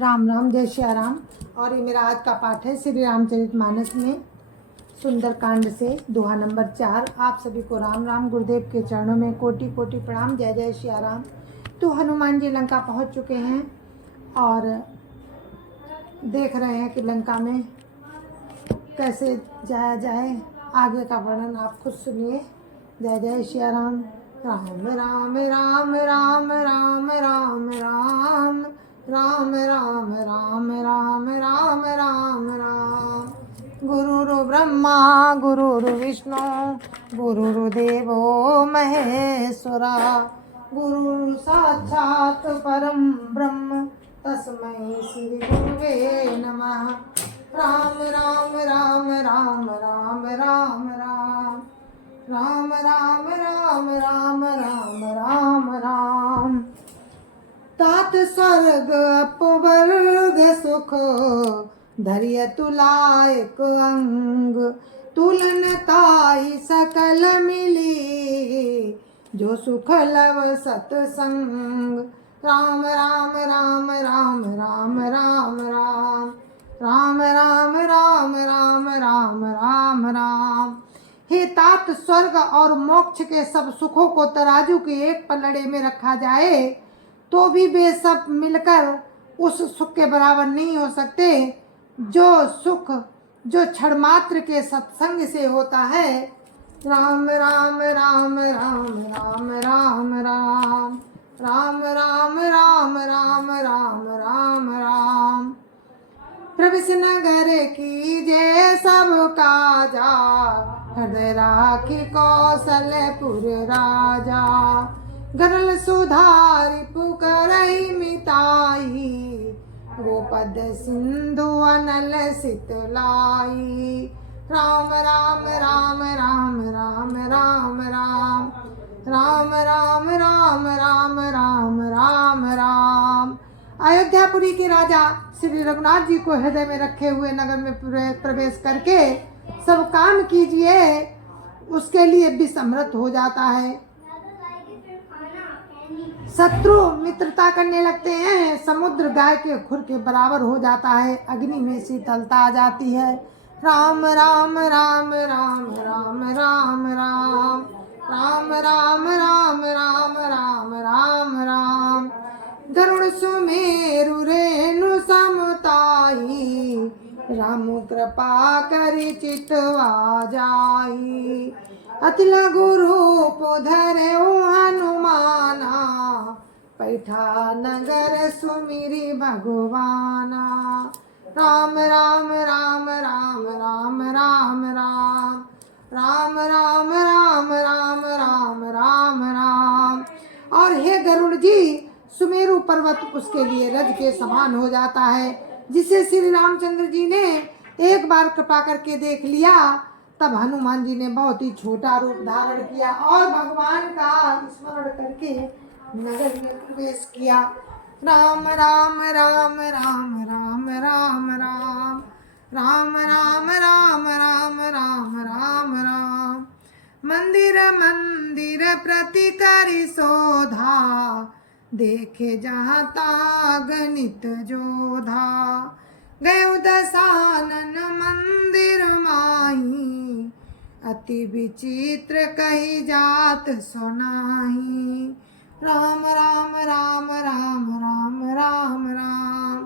राम राम, जय श्री राम। और ये मेरा आज का पाठ है श्री रामचरितमानस में सुंदरकांड से दोहा नंबर 4। आप सभी को राम राम। गुरुदेव के चरणों में कोटि कोटि प्रणाम। जय जय श्री राम। तो हनुमान जी लंका पहुंच चुके हैं और देख रहे हैं कि लंका में कैसे जाया जाए। आगे का वर्णन आप खुद सुनिए। जय जय श्री राम। राम राम राम राम राम राम राम राम राम राम राम राम राम राम। गुरुरु ब्रह्मा गुरुरु विष्णु गुरुर्देवो महेश्वरा। गुरु साक्षात् परम ब्रह्म तस्मै श्री गुरुवे नमः। राम राम राम राम राम राम राम राम राम राम राम राम राम राम। तात स्वर्ग अपवर्ग सुख धैर्य तुलायक अंग। तुलन ताई सकल मिली जो सुख लव सतसंग। राम राम राम राम राम राम राम राम राम राम राम राम राम राम। हे तात, स्वर्ग और मोक्ष के सब सुखों को तराजू के एक पलड़े में रखा जाए तो भी वे सब मिलकर उस सुख के बराबर नहीं हो सकते जो सुख जो क्षण मात्र के सत्संग से होता है। राम राम राम राम राम राम राम राम राम राम राम राम राम राम। प्रवेश नगर की जय सब काजा हृदय राखी कौशलपुर राजा। गरल सुधारि पुकरहि मिताई गोपद सिंधु अनल सितलाई। राम राम राम राम राम राम राम राम राम राम राम राम राम राम। अयोध्यापुरी के राजा श्री रघुनाथ जी को हृदय में रखे हुए नगर में प्रवेश करके सब काम कीजिए, उसके लिए विसम्रत हो जाता है। शत्रु मित्रता करने लगते हैं, समुद्र गाय के खुर के बराबर हो जाता है, अग्नि में शीतलता आ जाती है। राम राम राम राम राम राम राम राम राम राम राम राम राम राम। गरुड़ सुमेरु रेणु समताई राम कृपा करि चितवा जाई। अति लघु रूप धरे हनुमाना पैठा नगर सुमिरी भगवाना। राम राम राम राम राम राम राम राम राम राम राम राम राम राम। और हे गरुड़ जी, सुमेरु पर्वत उसके लिए रज के समान हो जाता है, जिसे श्री रामचंद्र जी ने एक बार कृपा करके देख लिया। तब हनुमान जी ने बहुत ही छोटा रूप धारण किया और भगवान का स्मरण करके नगर में प्रवेश किया। राम राम राम राम राम राम राम राम राम राम राम राम राम राम। मंदिर मंदिर प्रति करि शोधा देखे जहाँ ता गणित जोधा। गए दशानन मंदिर माही अति विचित्र कही जात सुनाही। राम राम राम राम राम राम राम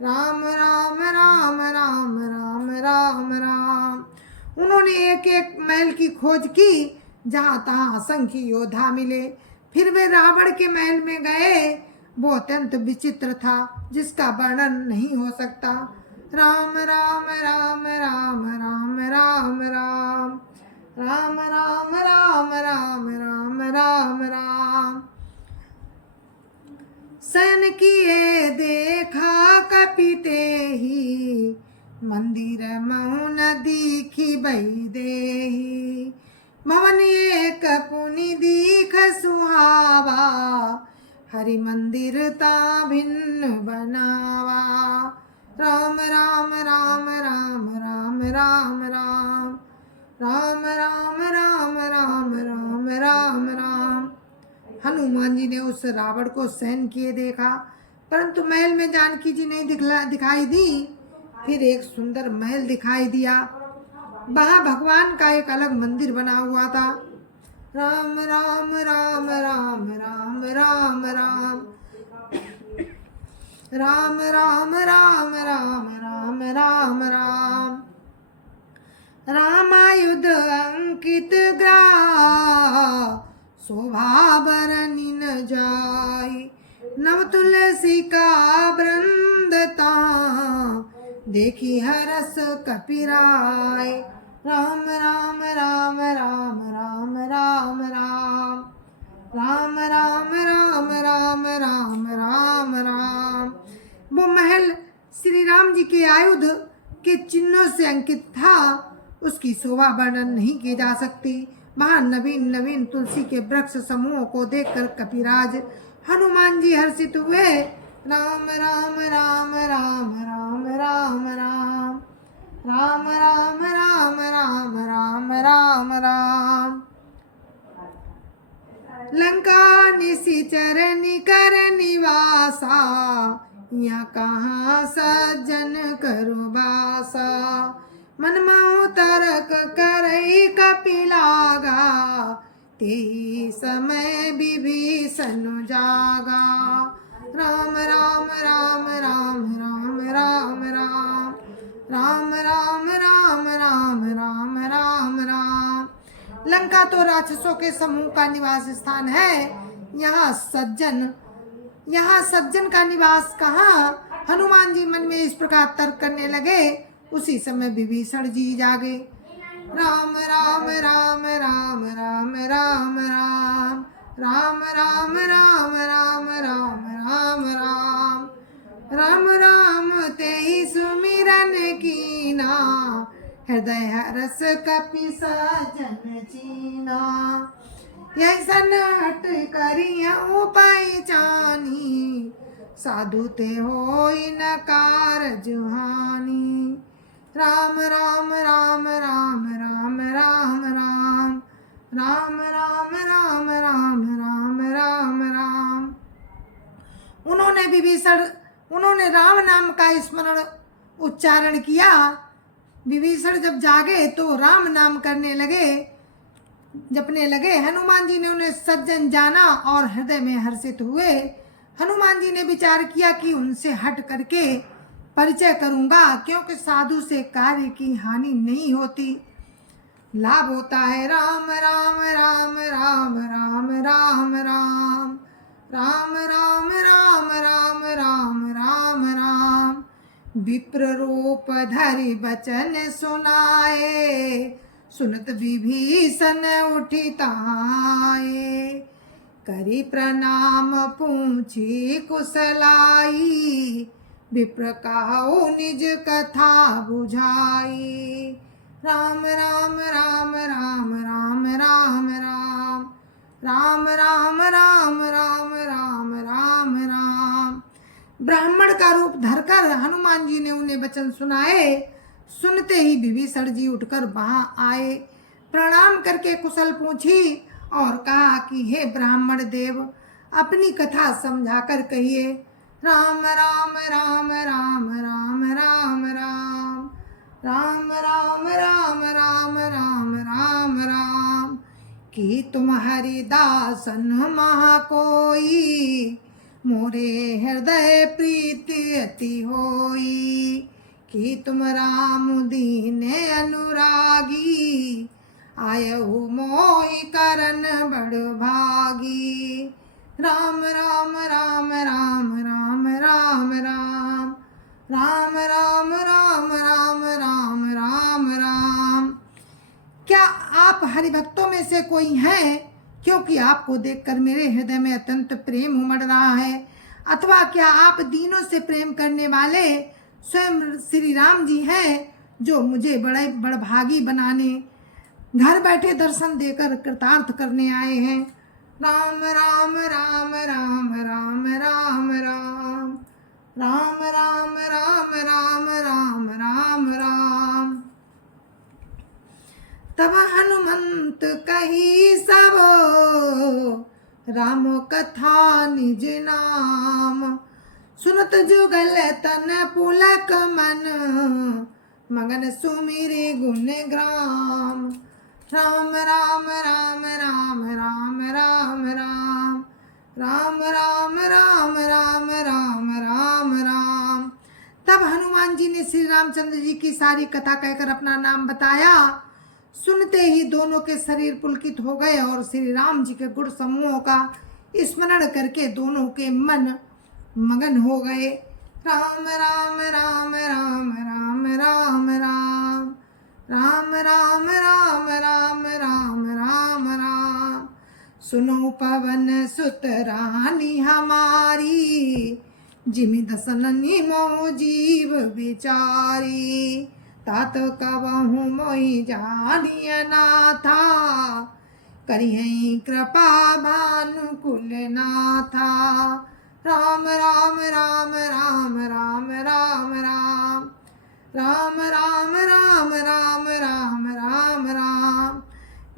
राम राम राम राम राम राम राम। उन्होंने एक एक महल की खोज की, जहाँ तहाँ असंख्य योद्धा मिले। फिर वे रावण के महल में गए, वो अत्यंत विचित्र था, जिसका वर्णन नहीं हो सकता। राम राम राम राम राम राम राम राम राम राम राम राम राम राम। सन किए देखा कपिते ही मंदिर मौन दीखी बही देही। भवन एक पुनि दीख सुहावा हरि मंदिर ता भिन्न बनावा। राम राम राम राम राम राम राम राम राम राम राम राम राम राम। हनुमान जी ने उस रावण को सहन किए देखा, परंतु महल में जानकी जी नहीं दिखाई दी। फिर एक सुंदर महल दिखाई दिया। वहां भगवान का एक अलग मंदिर बना हुआ था। राम राम राम राम राम राम राम राम राम राम राम राम राम राम रामायुध अंकित ग्राह शोभा बरनी न जाय। नव तुलसी का वृंदता देखी हरस कपिराय। राम राम राम राम राम राम राम राम राम राम राम राम राम राम। वो महल श्री राम जी के आयुध के चिन्हों से अंकित था। उसकी शोभा वर्णन नहीं की जा सकती। वहां नवीन नवीन तुलसी के वृक्ष समूहों को देखकर कपिराज हनुमान जी हर्षित हुए। राम राम राम राम राम राम राम राम राम राम राम राम राम राम। लंका निशिचर निकर निवासा या कहाँ सज्जन करो बासा। मनमोह तरक करई कपिलागा तेहि समय विभीषण जागा। राम राम राम राम राम राम राम राम राम राम राम राम राम राम। लंका तो राक्षसों के समूह का निवास स्थान है। यहाँ सज्जन का निवास कहाँ। हनुमान जी मन में इस प्रकार तर्क करने लगे। उसी समय विभीषण जी जागे। राम राम राम राम राम राम राम राम राम राम राम राम राम राम राम राम तेहि सुमिरन कीना हृदय हरस कपि सजन चीना। यही सन हट करिया उपाय जानी साधु ते होई न कारज हानि। राम राम राम राम राम राम राम राम राम राम राम राम राम राम। उन्होंने राम नाम का स्मरण उच्चारण किया। विभीषण जब जागे तो राम नाम जपने लगे। हनुमान जी ने उन्हें सज्जन जाना और हृदय में हर्षित हुए। हनुमान जी ने विचार किया कि उनसे हट करके परिचय करूंगा, क्योंकि साधु से कार्य की हानि नहीं होती, लाभ होता है। राम राम राम राम राम राम राम राम राम राम राम राम राम राम। विप्र रूप धरि बचन सुनाए सुनत विभीषण उठी ताए। करी प्रणाम पूछी कुशलाई विप्र कहु निज कथा बुझाई। राम राम राम राम राम राम राम राम राम राम राम राम राम राम। ब्राह्मण का रूप धरकर हनुमान जी ने उन्हें वचन सुनाए। सुनते ही विभीषण जी उठकर वहां आए। प्रणाम करके कुशल पूछी और कहा कि हे ब्राह्मण देव, अपनी कथा समझाकर कहिए। राम राम राम राम राम राम राम राम राम राम राम राम राम राम। कि तुम हरिदासन महा कोई मोरे हृदय प्रीति अति होई। कि तुम राम दीन अनुरागी आयहु मोहि करन बड़ भागी। राम राम राम राम राम राम राम राम राम राम राम राम राम राम। क्या आप हरिभक्तों में से कोई हैं? क्योंकि आपको देखकर मेरे हृदय में अत्यंत प्रेम उमड़ रहा है। अथवा क्या आप दीनों से प्रेम करने वाले स्वयं श्री राम जी हैं, जो मुझे बड़े बड़भागी बनाने घर बैठे दर्शन देकर कृतार्थ करने आए हैं। राम राम राम राम राम राम राम राम राम राम राम राम राम राम। तब हनुमंत कही सब राम कथा निज नाम सुनत जुगल तन पुलक मन, मगन सुमिरे गुण ग्राम। राम राम राम राम राम राम राम राम राम राम राम राम राम राम। तब हनुमान जी ने श्री रामचंद्र जी की सारी कथा कहकर अपना नाम बताया। सुनते ही दोनों के शरीर पुलकित हो गए और श्री राम जी के गुण समूहों का स्मरण करके दोनों के मन मगन हो गए। राम राम राम राम राम राम राम राम राम राम राम राम राम राम। सुनो पवन सुत रानी हमारी, जिमि दसन निमो जीव बिचारी। तात कबहु मोहि जानिय नाथा, करिहै कृपा भानुकुल नाथा। राम राम राम राम राम राम राम राम राम राम राम राम राम राम।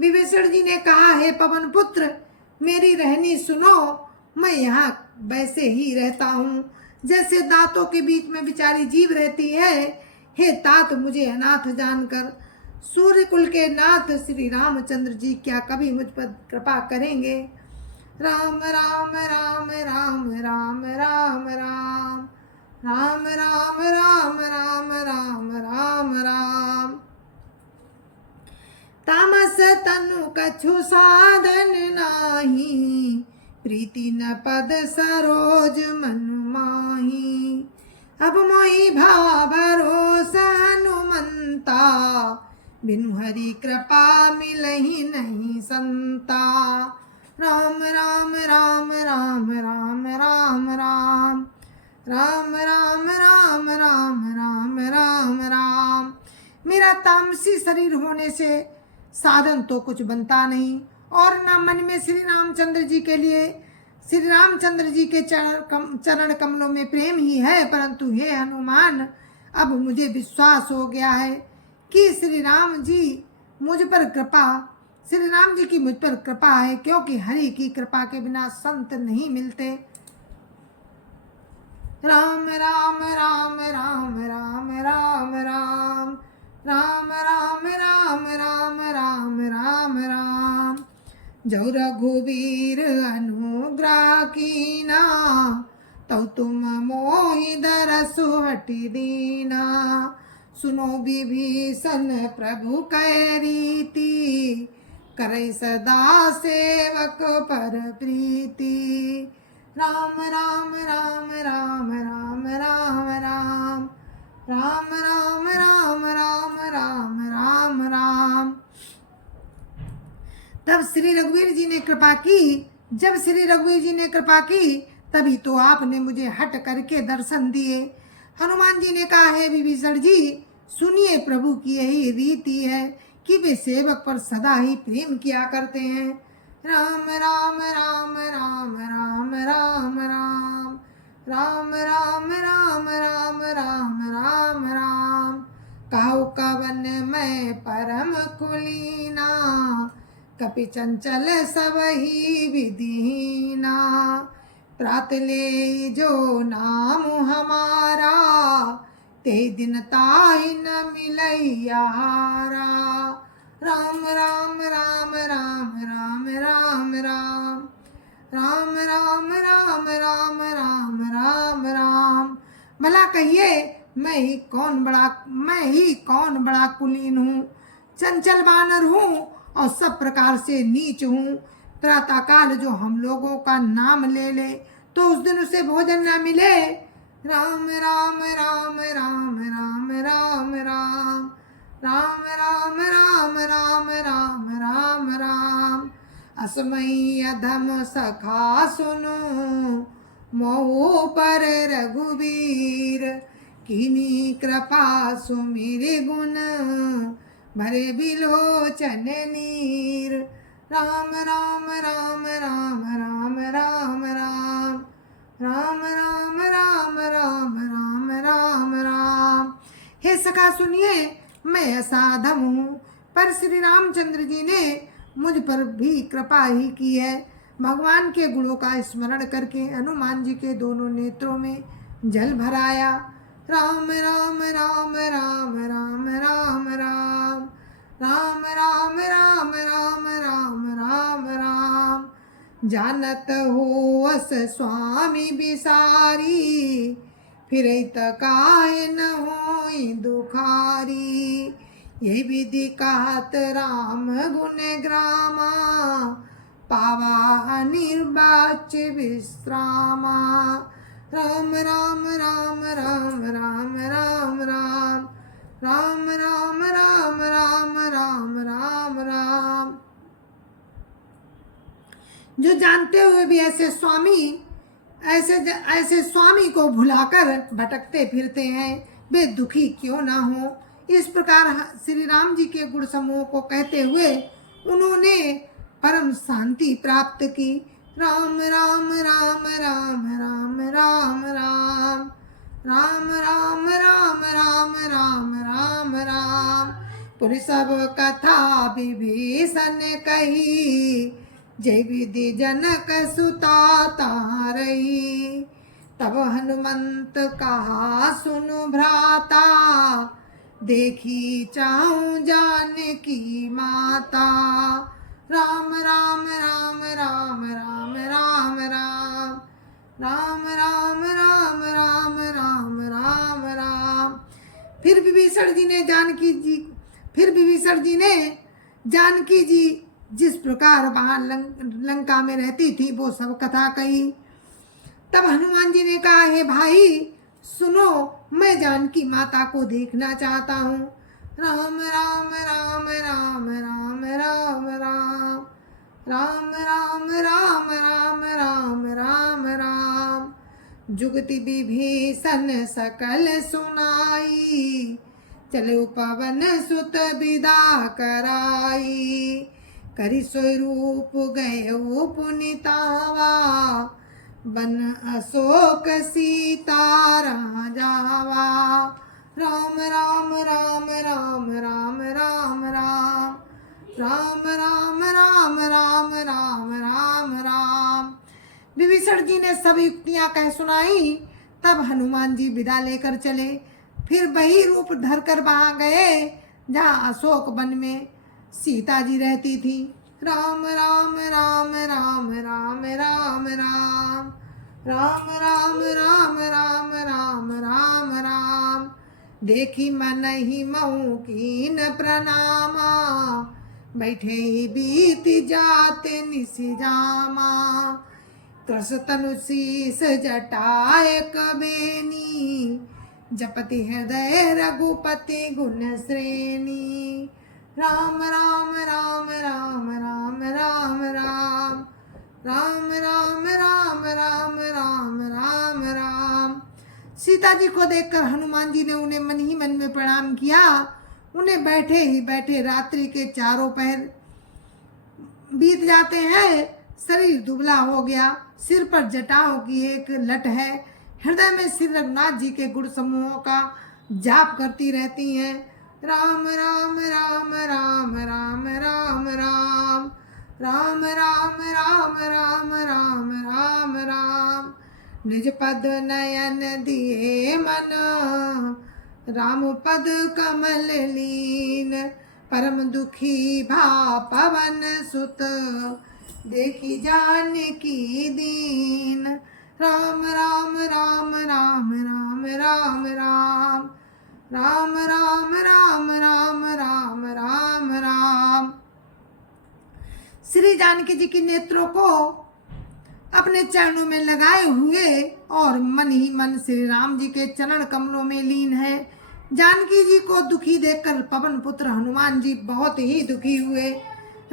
विभीषण जी ने कहा, हे पवन पुत्र, मेरी रहनी सुनो। मैं यहाँ वैसे ही रहता हूँ जैसे दांतों के बीच में बिचारी जीव रहती है। हे तात, मुझे अनाथ जानकर सूर्य कुल के नाथ श्री रामचंद्र जी क्या कभी मुझ पर कृपा करेंगे? राम राम राम राम राम राम राम राम राम राम राम राम राम राम। तामस तनु कछु साधन नाही, प्रीति न पद सरोज मनु माही। अब मोहि भाव भरोसा हनुमंता, बिनु हरि कृपा मिलहि नहीं संता। राम राम राम राम राम राम राम राम राम राम राम राम राम राम। मेरा तामसी शरीर होने से साधन तो कुछ बनता नहीं, और न मन में श्री रामचंद्र जी के लिए श्री रामचंद्र जी के चरण कमलों में प्रेम ही है। परंतु हे हनुमान, अब मुझे विश्वास हो गया है कि श्री राम जी की मुझ पर कृपा है, क्योंकि हरि की कृपा के बिना संत नहीं मिलते। राम राम राम राम राम राम राम राम राम राम राम राम राम राम। जो रघुवीर अनुग्रह कीना, तो तुम मोहि दरसु हटि दीना। सुनो विभीषण प्रभु कै रीति, करे सदा सेवक पर प्रीति। राम राम राम राम राम राम राम राम राम राम राम राम राम राम। तब श्री रघुवीर जी ने कृपा की। जब श्री रघुवीर जी ने कृपा की, तभी तो आपने मुझे हट करके दर्शन दिए। हनुमान जी ने कहा, है विभीषण जी, सुनिए, प्रभु की यही रीति है कि वे सेवक पर सदा ही प्रेम किया करते हैं। राम राम राम राम राम राम राम राम राम राम राम राम राम राम। कहु कवन मैं परम कुलीना, कपि चंचल सबहि विधिहीना। प्रात ले जो नाम हमारा, ते दिन ताहि न मिलैयारा। राम राम राम राम राम राम राम राम राम राम राम राम राम राम। भला कहिए, मैं ही कौन बड़ा कुलीन हूँ, चंचल बानर हूँ और सब प्रकार से नीच हूँ। प्रातःकाल जो हम लोगों का नाम ले ले, तो उस दिन उसे भोजन न मिले। राम राम राम राम राम राम राम राम राम राम राम राम राम राम। असमयी अधम सखा सुनो, मोह पर रघुवीर। किनी कृपा सुमिरि गुण, भरे बिलोचन नीर। राम राम राम राम राम राम राम राम राम राम राम राम राम राम। हे सखा सुनिए, मैं असाधम हूँ, पर श्री रामचंद्र जी ने मुझ पर भी कृपा ही की है। भगवान के गुणों का स्मरण करके हनुमान जी के दोनों नेत्रों में जल भराया। राम राम राम राम राम राम राम राम राम राम राम राम राम राम। जानत हो अस स्वामी बिसारी, फिरत काहे न होई दुखारी। ये विधि कहत राम गुण ग्रामा, पावा निर्वाच्य विश्रामा। राम राम राम राम राम राम राम राम राम राम राम राम राम राम। जो जानते हुए भी ऐसे स्वामी को भुलाकर भटकते फिरते हैं, वे दुखी क्यों ना हो। इस प्रकार श्री राम जी के गुण समूह को कहते हुए उन्होंने परम शांति प्राप्त की। राम राम राम राम राम राम राम राम राम राम राम राम राम राम। पुर सब कथा विभीषण कही, जय विधि जनक सुता तारई। तब हनुमंत कहा सुनु भ्राता, देखी चाहूं जानकी माता। राम राम राम राम राम राम राम राम राम राम राम राम राम राम। फिर विभीषण जी ने जानकी जी जिस प्रकार वहां लंका में रहती थी वो सब कथा कही। तब हनुमान जी ने कहा, हे भाई सुनो, मैं जानकी माता को देखना चाहता हूँ। राम राम राम राम राम राम राम राम राम राम राम राम राम राम। जुगति विभीषण सकल सुनाई, चले पवन सुत विदा कराई। करि सोई रूप गए पुनितावा, बन अशोक सीता राजावा। राम राम राम राम राम राम राम राम राम राम राम राम राम राम। विभीषण जी ने सब युक्तियां कह सुनाई। तब हनुमान जी विदा लेकर चले। फिर वही रूप धरकर वहां गए जहाँ अशोक वन में सीता जी रहती थी। राम राम राम राम राम राम राम राम राम राम राम राम राम राम। देखी मन ही मऊ कीन प्रणामा, बैठे ही बीत जाते निसि जामा। त्रस तनु शीस जटाए कबेनी, जपति हृदय रघुपति गुण श्रेणी। राम राम राम राम राम राम राम राम राम राम राम राम राम राम। सीता जी को देखकर हनुमान जी ने उन्हें मन ही मन में प्रणाम किया। उन्हें बैठे ही बैठे रात्रि के चारों पहर बीत जाते हैं। शरीर दुबला हो गया, सिर पर जटाओं की एक लट है। हृदय में श्री रघुनाथ जी के गुण समूहों का जाप करती रहती हैं। राम राम राम राम राम राम राम राम राम राम राम राम राम राम। निज पद नयन दिए मन, राम पद कमल लीन। परम दुखी भा पवन सुत, देखी जानकी दीन। राम राम राम राम राम राम राम राम राम राम राम राम राम राम। श्री जानकी जी के नेत्रों को अपने चरणों में लगाए हुए और मन ही मन श्री राम जी के चरण कमलों में लीन है। जानकी जी को दुखी देखकर पवन पुत्र हनुमान जी बहुत ही दुखी हुए।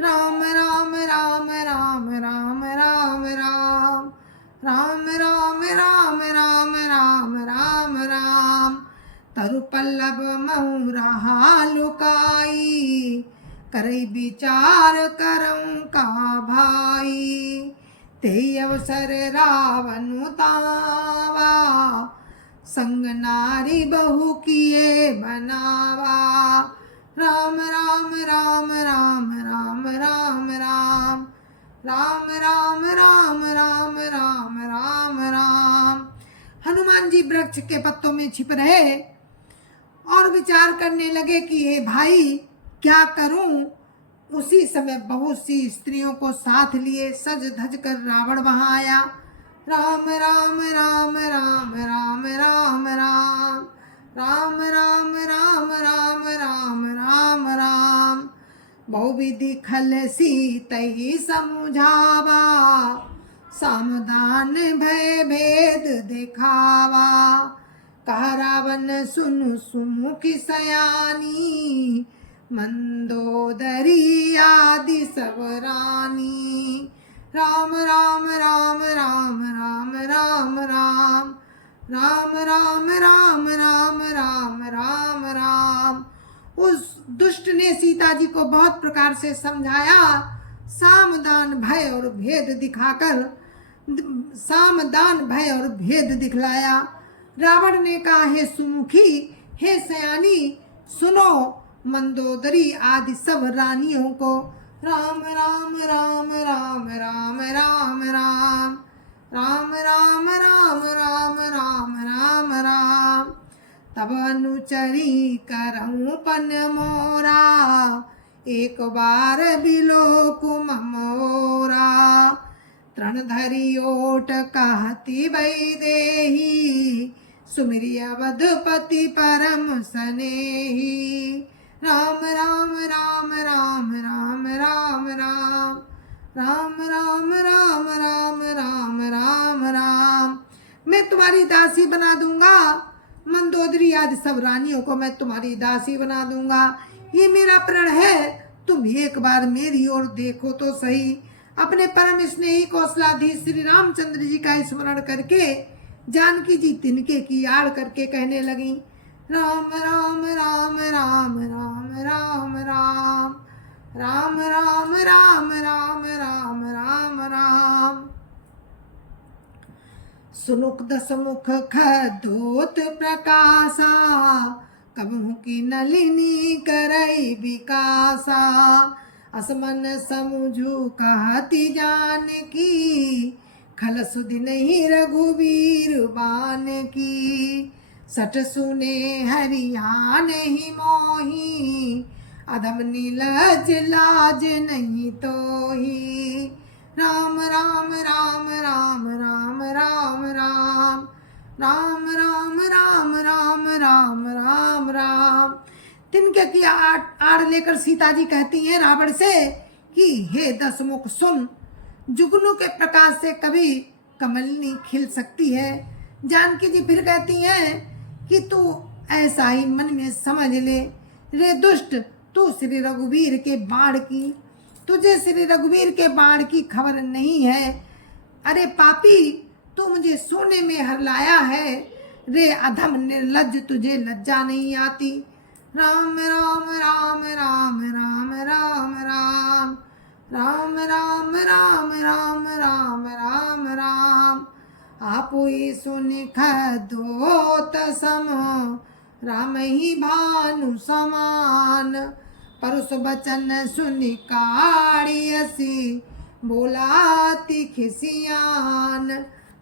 राम राम राम राम राम राम राम राम राम राम राम राम राम राम। तरु पल्लव महु रहा लुकाई, करई विचार करऊं का भाई। ते अवसर रावण तावा, संग नारी बहु किए बनावा। राम राम राम राम राम राम राम राम राम राम राम राम राम राम। हनुमान जी वृक्ष के पत्तों में छिप रहे और विचार करने लगे कि हे भाई क्या करूं। उसी समय बहुत सी स्त्रियों को साथ लिए सज धज कर रावण वहां आया। राम राम राम राम राम राम राम राम राम राम राम राम राम राम बहुविधि खल सीतहि समुझावा सामदान भय भेद दिखावा। कहा रावण सुन सुमुखी सयानी मंदोदरी आदि सब रानी। राम राम राम राम राम राम राम राम राम राम राम राम राम राम। उस दुष्ट ने सीता जी को बहुत प्रकार से समझाया, सामदान भय और भेद दिखाकर सामदान भय और भेद दिखलाया। रावण ने कहा हे सुमुखी, हे सयानी, सुनो मंदोदरी आदि सब रानियों को। राम राम राम राम राम राम राम राम राम राम राम राम राम राम। तब अनुचरी करऊं पन मोरा एक बार बिलोक मोरा। तृण धरी ओट कहती वैदेही सुमिरि अवधपति परम सनेही। राम राम राम राम राम राम राम राम राम राम राम राम राम राम। मैं तुम्हारी दासी बना दूंगा, मंदोदरी आदि सब रानियों को मैं तुम्हारी दासी बना दूंगा। ये मेरा प्रण है, तुम एक बार मेरी ओर देखो तो सही। अपने परम स्नेही कौशलाधीश श्री रामचंद्र जी का स्मरण करके जानकी जी तिनके की आड़ करके कहने लगी राम राम राम राम राम राम राम राम राम राम राम राम राम राम। सुनुक दसमुख खदोत प्रकाशा कबहू की नलिनी करई विकासा। असमन समुझू कहती जानकी खल सुधि नहीं रघुवीर बान की। सट सुने हरिया नहीं मोही अधम नीलज लाज नहीं तो ही। राम राम राम राम राम राम राम राम राम राम राम राम राम राम। तिनके की आड़ लेकर सीता जी कहती हैं रावण से कि हे दसमुख सुन, जुगनू के प्रकाश से कभी कमलनी खिल सकती है। जानकी जी फिर कहती हैं कि तू ऐसा ही मन में समझ ले, रे दुष्ट, तू श्री रघुवीर के बाण की, तुझे श्री रघुवीर के बाण की खबर नहीं है। अरे पापी, तू मुझे सोने में हरलाया है। रे अधम निर्लज्ज, तुझे लज्जा नहीं आती। राम राम राम राम राम राम राम राम राम राम राम राम राम राम। आपुई सुनि खदोत सम राम ही भानु समान। परुष बचन सुनि काढ़ियसी बोलाती खिसियान।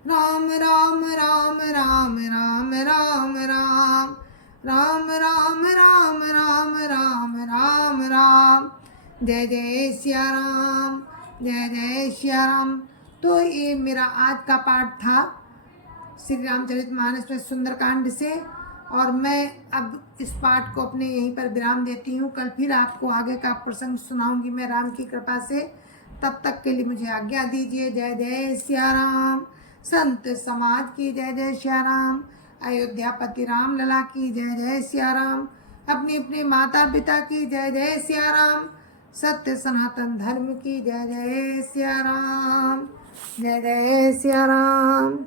राम राम राम राम राम राम राम राम राम राम राम राम राम राम। जय जय सिया राम, जय जय सिया राम। तो ये मेरा आज का पाठ था श्री रामचरितमानस में सुंदरकांड से, और मैं अब इस पाठ को अपने यहीं पर विराम देती हूँ। कल फिर आपको आगे का प्रसंग सुनाऊंगी मैं राम की कृपा से। तब तक के लिए मुझे आज्ञा दीजिए। जय जय सिया राम। संत समाज की जय जय सिया राम। अयोध्यापति राम लला की जय जय सिया राम। अपने अपने माता पिता की जय जय सिया राम। सत्य सनातन धर्म की जय जय सिया राम। जय जय सिया राम।